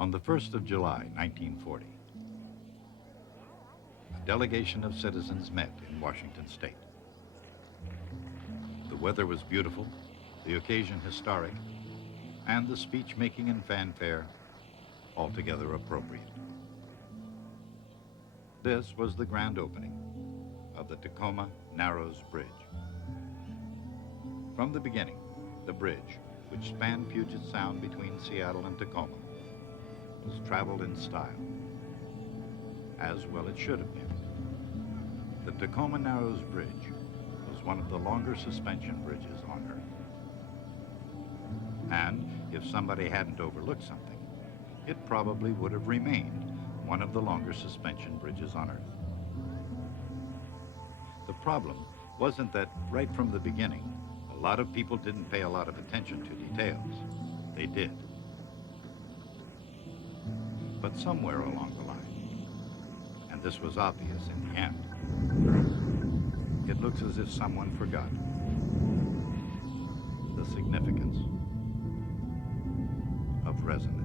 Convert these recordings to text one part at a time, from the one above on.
On the 1st of July, 1940, a delegation of citizens met in Washington State. The weather was beautiful, the occasion historic, and the speech-making and fanfare altogether appropriate. This was the grand opening of the Tacoma Narrows Bridge. From the beginning, the bridge, which spanned Puget Sound between Seattle and Tacoma, was traveled in style, as well it should have been. The Tacoma Narrows Bridge was one of the longer suspension bridges on Earth. And if somebody hadn't overlooked something, it probably would have remained one of the longer suspension bridges on Earth. The problem wasn't that right from the beginning, a lot of people didn't pay a lot of attention to details. They did. But somewhere along the line, and this was obvious in the end, it looks as if someone forgot the significance of resonance.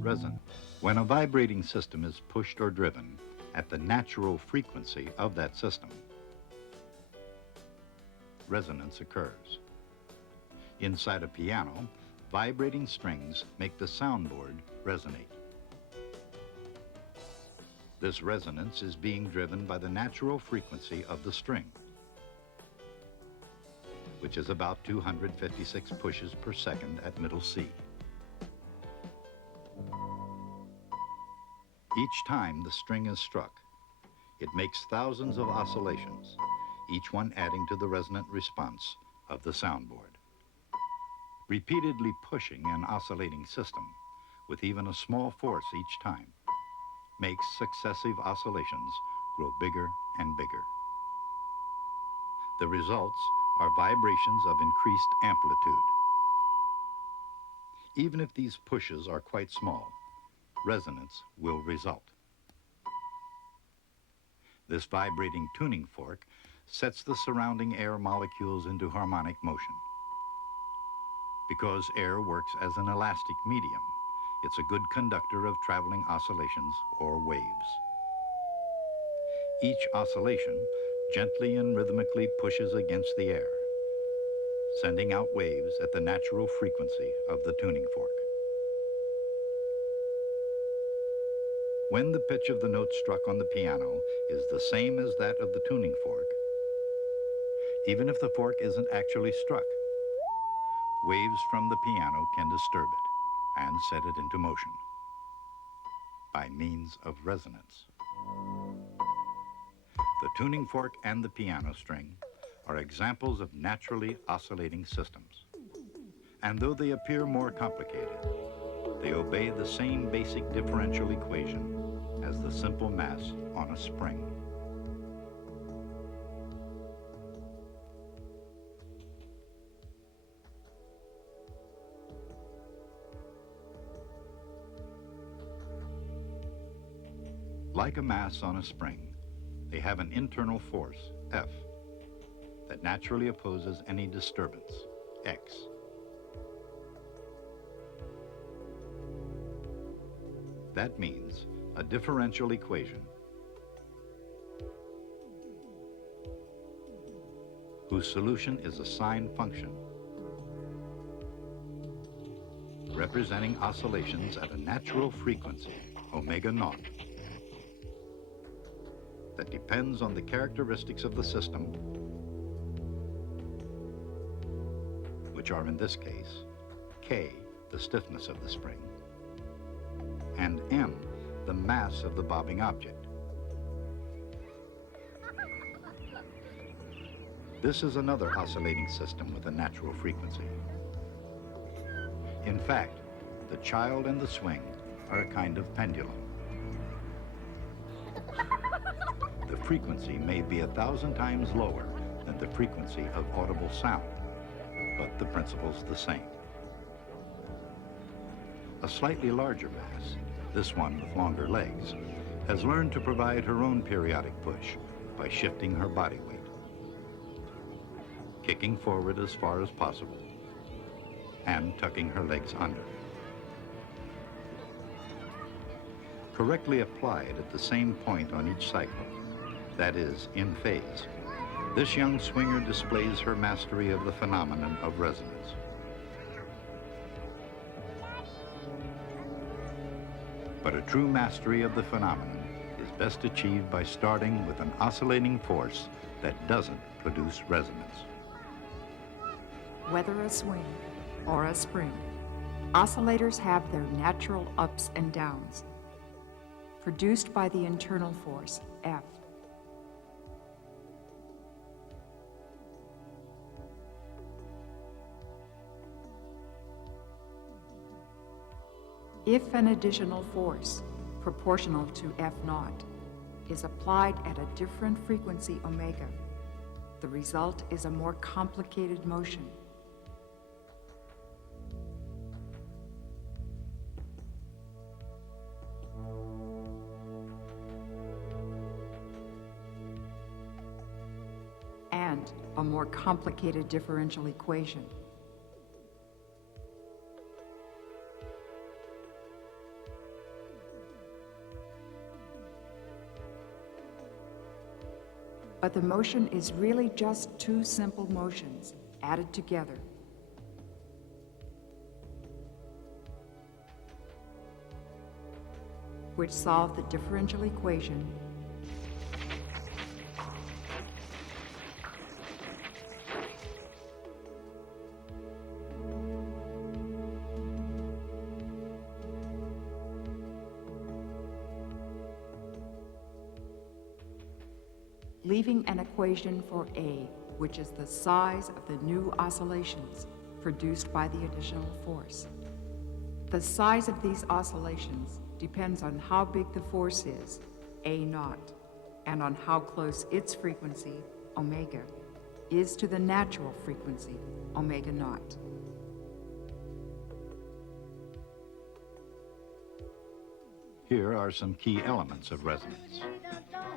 Resonance. When a vibrating system is pushed or driven at the natural frequency of that system, resonance occurs. Inside a piano, vibrating strings make the soundboard resonate. This resonance is being driven by the natural frequency of the string, which is about 256 pushes per second at middle C. Each time the string is struck, it makes thousands of oscillations, each one adding to the resonant response of the soundboard. Repeatedly pushing an oscillating system with even a small force each time makes successive oscillations grow bigger and bigger. The results are vibrations of increased amplitude. Even if these pushes are quite small, resonance will result. This vibrating tuning fork sets the surrounding air molecules into harmonic motion. Because air works as an elastic medium, it's a good conductor of traveling oscillations or waves. Each oscillation gently and rhythmically pushes against the air, sending out waves at the natural frequency of the tuning fork. When the pitch of the note struck on the piano is the same as that of the tuning fork, even if the fork isn't actually struck, waves from the piano can disturb it and set it into motion by means of resonance. The tuning fork and the piano string are examples of naturally oscillating systems. And though they appear more complicated, they obey the same basic differential equation as the simple mass on a spring. Like a mass on a spring, they have an internal force, F, that naturally opposes any disturbance, X. That means a differential equation whose solution is a sine function representing oscillations at a natural frequency, omega naught, that depends on the characteristics of the system, which are in this case, K, the stiffness of the spring, and M, the mass of the bobbing object. This is another oscillating system with a natural frequency. In fact, the child and the swing are a kind of pendulum. frequency may be 1,000 times lower than the frequency of audible sound, but the principle's the same. A slightly larger mass, this one with longer legs, has learned to provide her own periodic push by shifting her body weight, kicking forward as far as possible, and tucking her legs under. Correctly applied at the same point on each cycle, that is, in phase, this young swinger displays her mastery of the phenomenon of resonance. But a true mastery of the phenomenon is best achieved by starting with an oscillating force that doesn't produce resonance. Whether a swing or a spring, oscillators have their natural ups and downs, produced by the internal force, F. If an additional force, proportional to F0, is applied at a different frequency omega, the result is a more complicated motion. And a more complicated differential equation. But the motion is really just two simple motions added together. Which solve the differential equation leaving an equation for A, which is the size of the new oscillations produced by the additional force. The size of these oscillations depends on how big the force is, A0, and on how close its frequency, omega, is to the natural frequency, omega naught. Here are some key elements of resonance: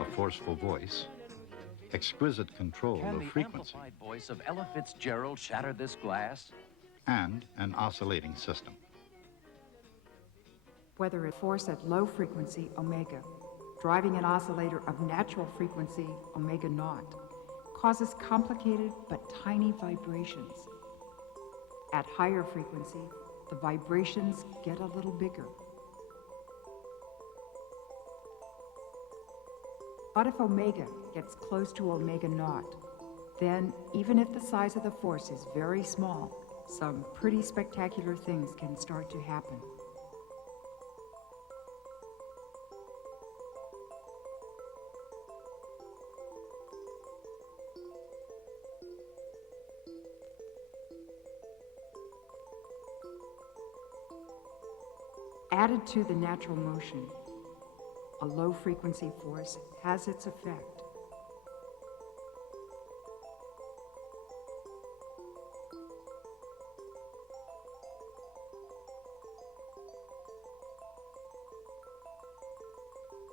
a forceful voice, exquisite control of frequency, Can the amplified voice of Ella Fitzgerald shatter this glass? and an oscillating system. Whether a force at low frequency, omega, driving an oscillator of natural frequency, omega naught, causes complicated but tiny vibrations. At higher frequency, the vibrations get a little bigger. But if omega gets close to omega naught, then even if the size of the force is very small, some pretty spectacular things can start to happen. Added to the natural motion, a low-frequency force has its effect.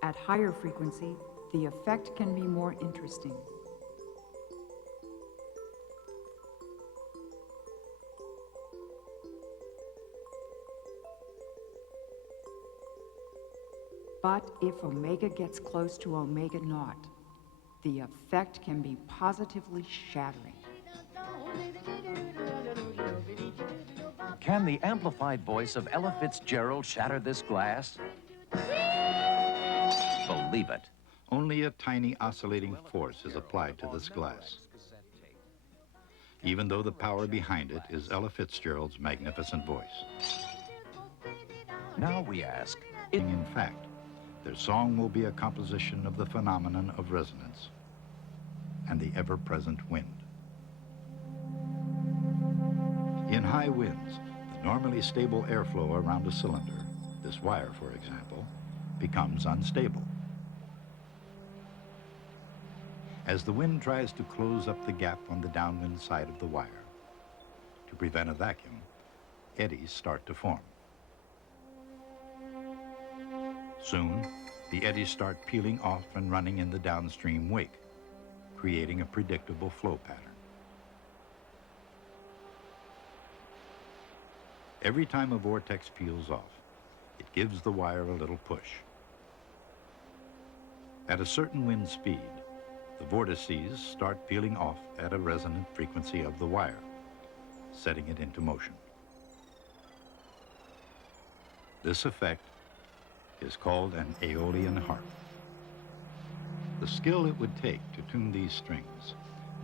At higher frequency, the effect can be more interesting. But if omega gets close to omega naught, the effect can be positively shattering. Can the amplified voice of Ella Fitzgerald shatter this glass? Believe it. Only a tiny oscillating force is applied to this glass, even though the power behind it is Ella Fitzgerald's magnificent voice. Now we ask, In fact, their song will be a composition of the phenomenon of resonance and the ever-present wind. In high winds, the normally stable airflow around a cylinder, this wire for example, becomes unstable. as the wind tries to close up the gap on the downwind side of the wire. To prevent a vacuum, eddies start to form. Soon, the eddies start peeling off and running in the downstream wake, creating a predictable flow pattern. Every time a vortex peels off, it gives the wire a little push. At a certain wind speed, the vortices start peeling off at a resonant frequency of the wire, setting it into motion. This effect is called an aeolian harp. The skill it would take to tune these strings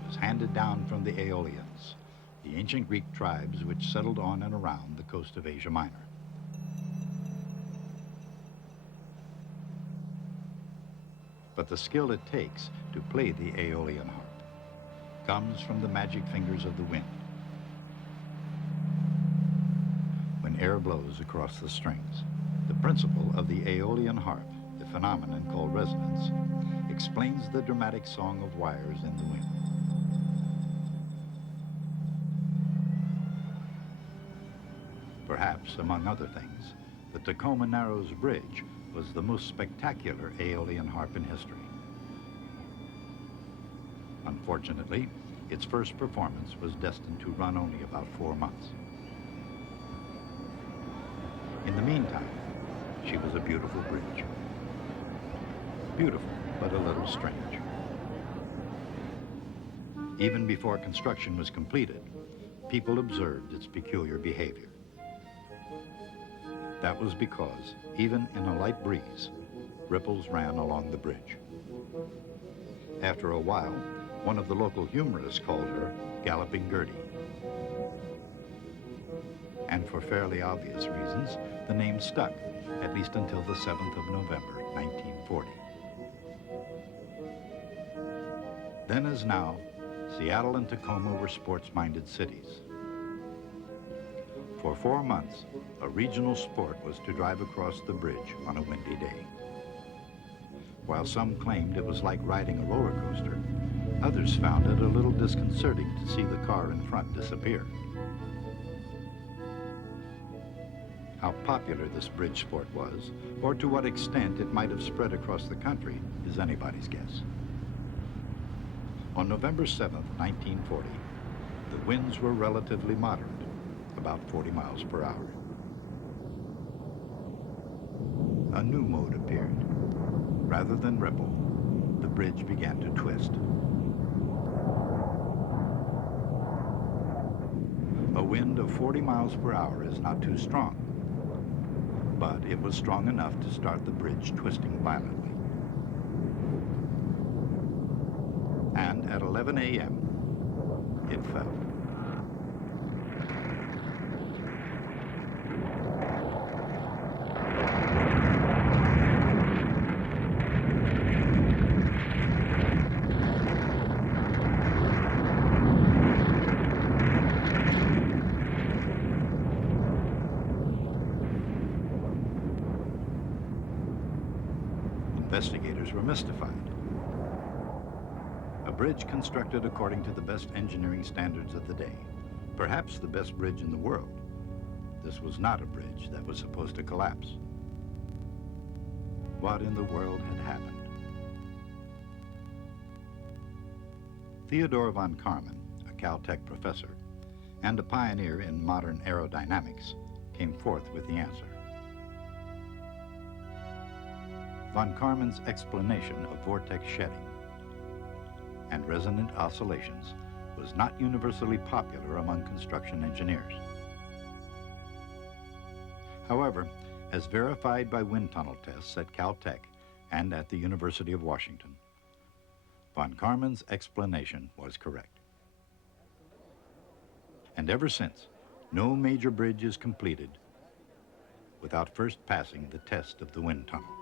was handed down from the Aeolians, the ancient Greek tribes which settled on and around the coast of Asia Minor. But the skill it takes to play the Aeolian harp comes from the magic fingers of the wind. When air blows across the strings, the principle of the Aeolian harp, the phenomenon called resonance, explains the dramatic song of wires in the wind. Perhaps, among other things, the Tacoma Narrows Bridge was the most spectacular Aeolian harp in history. Unfortunately, its first performance was destined to run only about 4 months. In the meantime, she was a beautiful bridge. Beautiful, but a little strange. Even before construction was completed, people observed its peculiar behavior. That was because, even in a light breeze, ripples ran along the bridge. After a while, one of the local humorists called her Galloping Gertie. And for fairly obvious reasons, the name stuck, at least until the 7th of November, 1940. Then as now, Seattle and Tacoma were sports-minded cities. For 4 months, a regional sport was to drive across the bridge on a windy day. While some claimed it was like riding a roller coaster, others found it a little disconcerting to see the car in front disappear. How popular this bridge sport was, or to what extent it might have spread across the country, is anybody's guess. On November 7th, 1940, the winds were relatively moderate, about 40 miles per hour. A new mode appeared. Rather than ripple, the bridge began to twist. A wind of 40 miles per hour is not too strong, but it was strong enough to start the bridge twisting violently. And at 11 a.m., it fell. Investigators were mystified. A bridge constructed according to the best engineering standards of the day, perhaps the best bridge in the world. This was not a bridge that was supposed to collapse. What in the world had happened? Theodore von Karman, a Caltech professor and a pioneer in modern aerodynamics, came forth with the answer. Von Karman's explanation of vortex shedding and resonant oscillations was not universally popular among construction engineers. However, as verified by wind tunnel tests at Caltech and at the University of Washington, von Karman's explanation was correct. And ever since, no major bridge is completed without first passing the test of the wind tunnel.